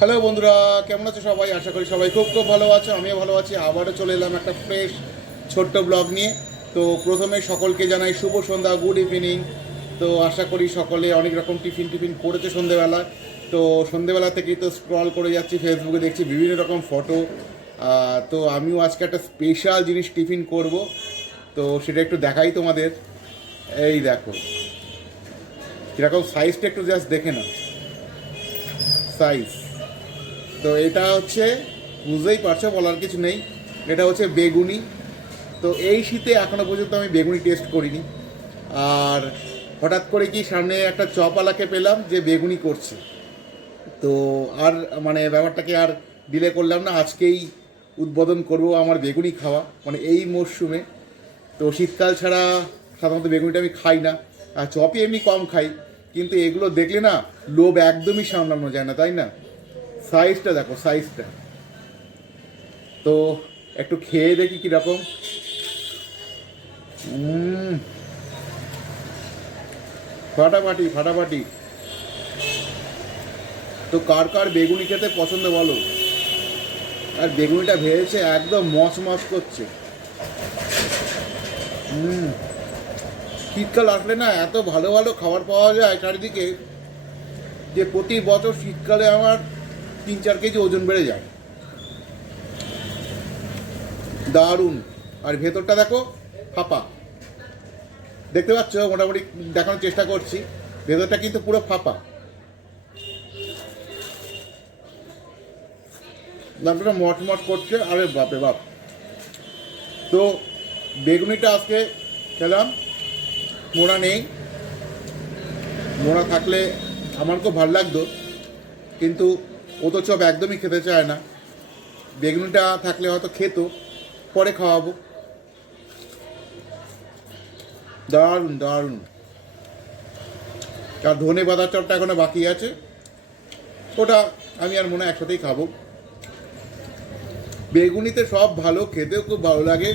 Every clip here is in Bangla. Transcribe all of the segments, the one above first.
হ্যালো বন্ধুরা, কেমন আছো সবাই? আশা করি সবাই খুব খুব ভালো আছো। আমিও ভালো আছি। আবারও চলে এলাম একটা ফ্রেশ ছোট্ট ব্লগ নিয়ে। তো প্রথমে সকলকে জানাই শুভ সন্ধ্যা, গুড ইভিনিং। তো আশা করি সকলে অনেক রকম টিফিন করেছে সন্ধেবেলা। তো সন্ধেবেলা থেকেই তো স্ক্রল করে যাচ্ছি, ফেসবুকে দেখছি বিভিন্ন রকম ফটো। তো আমিও আজকে একটা স্পেশাল জিনিস টিফিন করব। তো সেটা একটু দেখাই তোমাদের। এই দেখো কীরকম সাইজটা, একটু জাস্ট দেখে নাও সাইজ। তো এটা হচ্ছে, বুঝতেই পারছো, বলার কিছু নেই। এটা হচ্ছে বেগুনি। তো এই শীতে এখনও পর্যন্ত আমি বেগুনি টেস্ট করিনি। আর হঠাৎ করে কি সামনে একটা চপওয়ালাকে পেলাম যে বেগুনি করছে। তো আর মানে ব্যাপারটাকে আর ডিলে করলাম না, আজকেই উদ্বোধন করব আমার বেগুনি খাওয়া, মানে এই মরশুমে। তো শীতকাল ছাড়া সাধারণত বেগুনিটা আমি খাই না, আর চপই এমনি কম খাই। কিন্তু এগুলো দেখলে না লোভ একদমই সামলানো যায় না, তাই না? সাইজটা দেখো, সাইজটা। তো একটু খেয়ে দেখি কীরকম। ফাটাফাটি ফাটাফাটি। তো কার কার বেগুনি খেতে পছন্দ বলো? আর বেগুনিটা ভেজেছে একদম মচ করছে। শীতকাল আসলে না এত ভালো ভালো খাবার পাওয়া যায় চারিদিকে, যে প্রতি বছর শীতকালে আমার 3-4 কেজি ওজন বেড়ে যায়। দারুণ। আর ভেতরটা দেখো, ফাঁপা। দেখতে পাচ্ছ? মোটামুটি দেখানোর চেষ্টা করছি। ভেতরটা কিন্তু পুরো ফাঁপা। দামটা মট করছে, আরে বাপে বাপ। তো বেগুনিটা আজকে খেলাম, মোড়া নেই। মোড়া থাকলে আমার খুব ভালো লাগতো, কিন্তু ও তো চপ একদমই খেতে চায় না। বেগুনিটা থাকলে হয়তো খেতো, পরে খাওয়াবো। দারুণ দারুণ। আর ধনে পাতার চপটা এখনো বাকি আছে, ওটা আমি আর মনে হয় একসাথেই খাবো। বেগুনিতে সব ভালো, খেতেও খুব ভালো লাগে,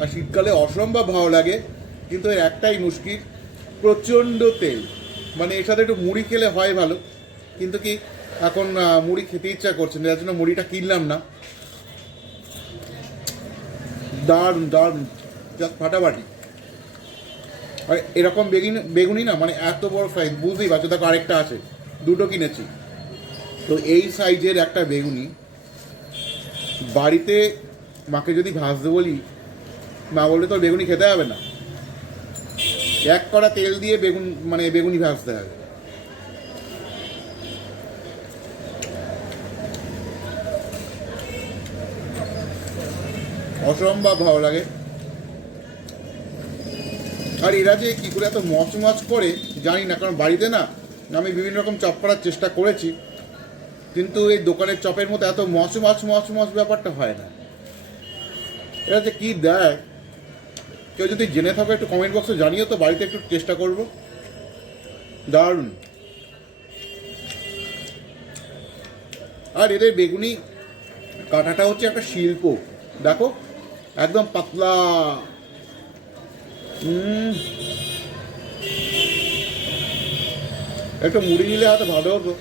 আর শীতকালে অসম্ভব ভালো লাগে। কিন্তু এর একটাই মুশকিল, প্রচণ্ড তেল। মানে এর সাথে একটু মুড়ি খেলে হয় ভালো, কিন্তু কি এখন মুড়ি খেতে ইচ্ছা করছে না, যার জন্য মুড়িটা কিনলাম না। দারুণ দারুণ, জাস্ট ফাটাফাটি। আর এরকম বেগুনি না, মানে এত বড় সাইজ, বুঝতেই পারছো। দেখো আরেকটা আছে, দুটো কিনেছি। তো এই সাইজের একটা বেগুনি বাড়িতে মাকে যদি ভাজতে বলি, মা বললে তোর বেগুনি খেতে হবে না, এক কড়া তেল দিয়ে বেগুনি ভাজতে হবে। অসম্ভব ভালো লাগে। আর এরা যে কী করে এত মচ করে জানি না, কারণ বাড়িতে না আমি বিভিন্ন রকম চপ করার চেষ্টা করেছি, কিন্তু এই দোকানের চপের মতো এত মচ ব্যাপারটা হয় না। এরা যে কী দেয়, কেউ যদি জেনে থাকো একটু কমেন্ট বক্সে জানিও, তো বাড়িতে একটু চেষ্টা করব। দারুণ। আর এদের বেগুনি কাটাটা হচ্ছে একটা শিল্প, দেখো একদম পাতলা। একটু মুড়ি নিলে হয়তো ভালো হতো,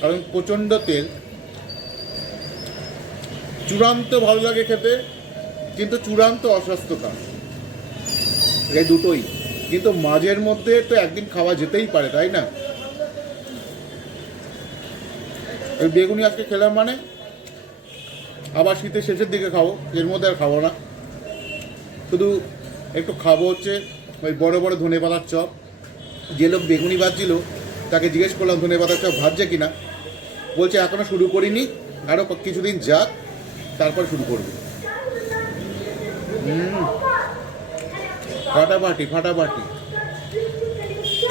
কারণ প্রচণ্ড তেল। চূড়ান্ত ভালো লাগে খেতে, কিন্তু চূড়ান্ত অস্বাস্থ্যকর, এই দুটোই। কিন্তু মাঝের মধ্যে তো একদিন খাওয়া যেতেই পারে, তাই না? ওই বেগুনি আজকে খেলাম মানে আবার শীতের শেষের দিকে খাবো, এর মধ্যে আর খাবো না। শুধু একটু খাবো হচ্ছে ওই বড় বড় ধনে পাতার চপ। যে লোক বেগুনি ভাজছিল তাকে জিজ্ঞেস করলাম ধনে পাতার চপ ভাজছে কিনা, বলছে এখনও শুরু করিনি, আরও কিছুদিন যাক তারপর শুরু করবো। ফাটাফাটি ফাটাফাটি।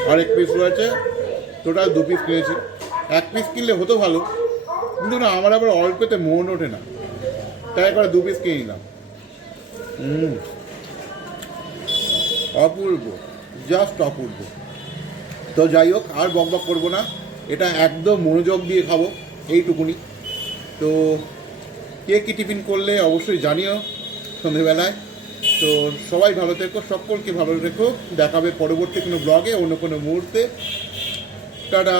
আর এক পিস রয়েছে, টোটাল 2 পিস কিনেছি। 1 পিস কিনলে হতো ভালো, কিন্তু না, আমার আবার অল্পেতে মন ওঠে না, তাই করে 2 পিস কিনে নিলাম। অপূর্ব, জাস্ট অপূর্ব। তো যাই হোক, আর বকবক করবো না, এটা একদম মনোযোগ দিয়ে খাবো, এইটুকুনি। তো কে কী টিফিন করলে অবশ্যই জানিও সন্ধেবেলায়। তো সবাই ভালো থেকো, সকলকে ভালো রেখো। দেখাবে পরবর্তী কোনো ব্লগে, অন্য কোনো মুহূর্তে। টাটা।